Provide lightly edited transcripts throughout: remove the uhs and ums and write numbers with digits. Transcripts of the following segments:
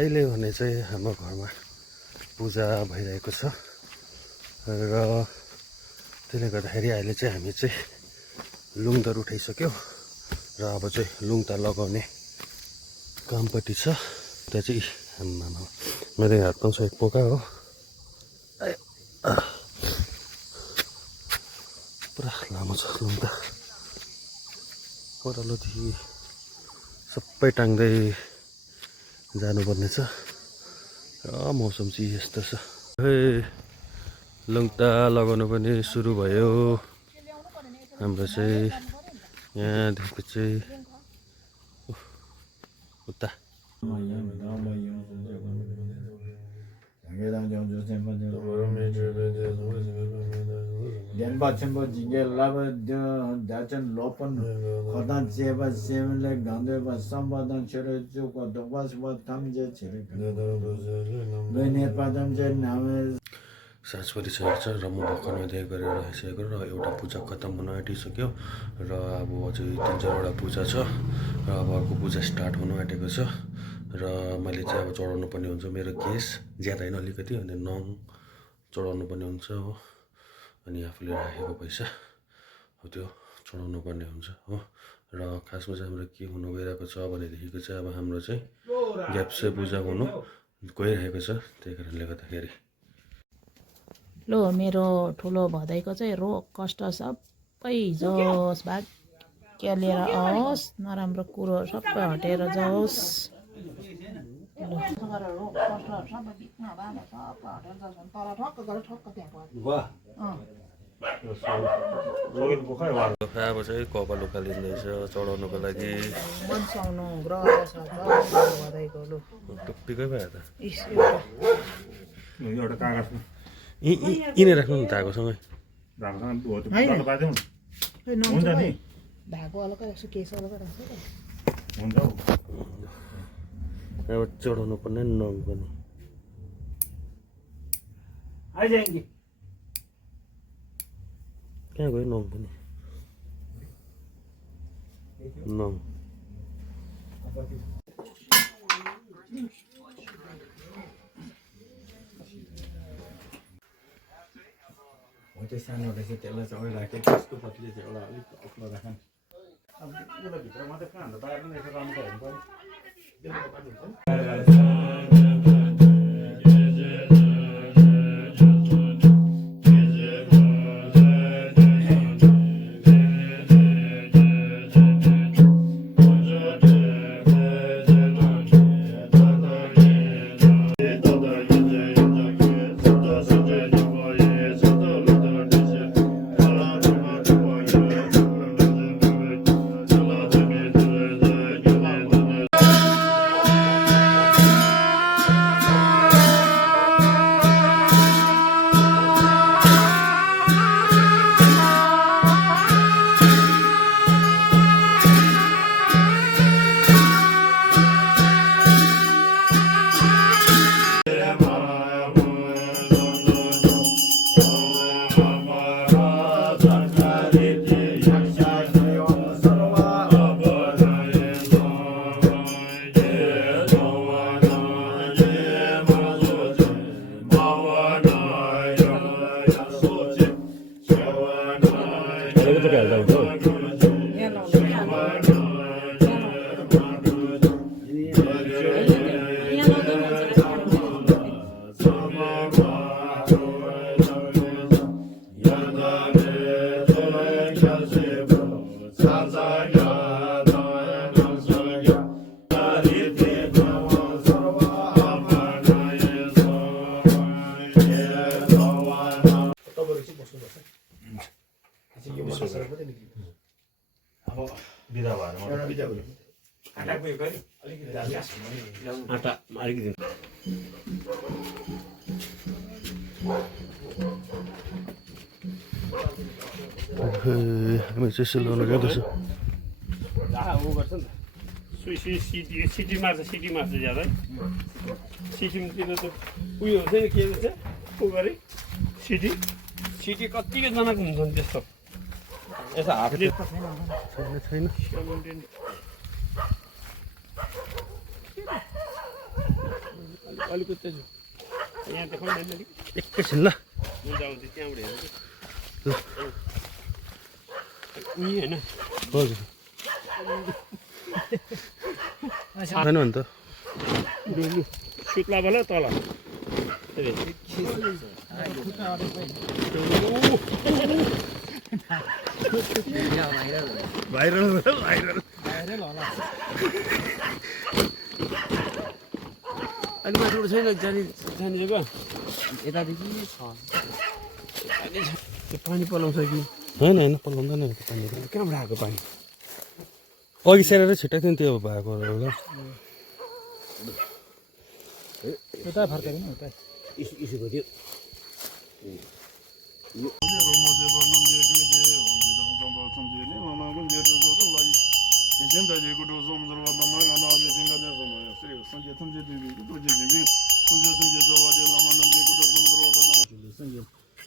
अहिले भने चाहिँ हाम्रो घरमा पूजा भइरहेको छ र त्यसले गर्दाखेरि अहिले चाहिँ हामी चाहिँ लुङदर उठाइसक्यो र अब चाहिँ लुङता लगाउने कामपट्टि छ। त्यहाँ चाहिँ मेरो हातमा छ एक पोका हो, पुरा लामो छ लुङता। ओह्रालोदेखि सबै टाङ्दै जानुपर्ने छ र मौसम चाहिँ यस्तो छ। लुङता लगाउनु पनि सुरु भयो हाम्रो चाहिँ। यहाँदेखि चाहिँ उता साँझ परिसकेको छ र म भर्खर नुहाइ गरेर आइसकेको र एउटा पूजा खत्तम हुन आँटिसक्यो र अब अझै 3-4वटा पूजा छ र अब अर्को पूजा स्टार्ट हुनु आँटेको छ र मैले चाहिँ अब चढाउनु पर्ने हुन्छ मेरो केस ज्यादा होइन अलिकति, अनि नङ चढाउनु पर्ने हुन्छ हो, अनि आफूले राखेको पैसा हो त्यो चढाउनु पर्ने हुन्छ हो। र खासमा चाहिँ हाम्रो के हुनु गइरहेको छ भनेदेखिको चाहिँ अब हाम्रो चाहिँ ग्याप्से पूजा हुनु गइरहेको छ। त्यही कारणले गर्दाखेरि लो मेरो ठुलो भदैको चाहिँ रोग कष्ट सबै जोस् भाग्य लिएर आओस्, नराम्रो कुरो सबै हटेर जाओस्। अब चाहिँ कपाल उकालिँदैछ चढाउनुको लागि। मनसाउनु ग्रह छ भदैको लु टुप्पीकै भयो त एउटा कागज यिनै राख्नु नि धागोसँगै। हुन्छ नि धागो अलग्गै राख्छु, केस अलग्गै राख्छु त। हुन्छ अब चढाउनु पर्ने नङ पनि कहाँ गयो नङ पनि नङ त्यो सानो रहेछ त्यसलाई चाहिँ अगाडि राखेँ, त्यसको पछिले चाहिँ एउटा अलिक अग्लो राखेँ। अब त्यसलाई भित्र मात्रै कहाँ हाल्नु, बाहिर पनि यसो राम्रो हेर्नु पर्यो। आटा अलिकति हामी चाहिँ सिलाउनु जाँदैछौँ। सिटी मार्छ ज्यादा सिक्किमतिर त उयो हुन्छ नि के भन्छ उ गरे सिटी कतिजनाको हुन्छन् त्यस्तो यसो हातले छैन अलिकति चाहिँ यहाँ देखाउनु न अलिक एकैछिन ल हुन्छ आउँछ त्यहाँबाट हेर्नु ल उही होइन हजुर खानु अन्त लु लु सुत्ला बेला तल भाइरल अलि माथिबाट छैन जाने जाने जग्गा यतादेखि छ त्यो पानी पलाउँछ कि होइन होइन पलाउँदैन त्यो पानी कहाँबाट आएको पानी अघि सेरेर छिट्टाएको थियो नि त्यो भएको होला उता फर्काइदिनु उता इसुको थियो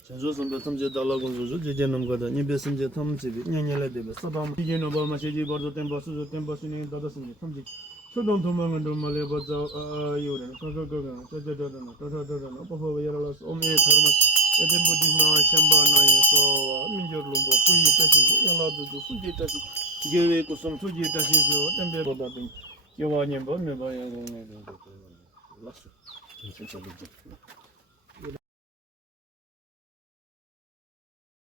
전조 선배 탐제 달라고 조조 제제놈 거다 니베 선제 탐제비 냐냐라 되베 사담 이게노 바마 제지 버도 템버스 템버스니 다다스니 탐제 초동 도망은 도말레 버자 요레 거거거거 저저저나 저저저나 버버 여러라스 오메 더마 에덴부디마 샴바나에서 민저lum보 꾸이 따시 연라도 수지 따시 게웨 고som 수지 따시죠 템베 버다든 여와님 버메 바야 라스 진짜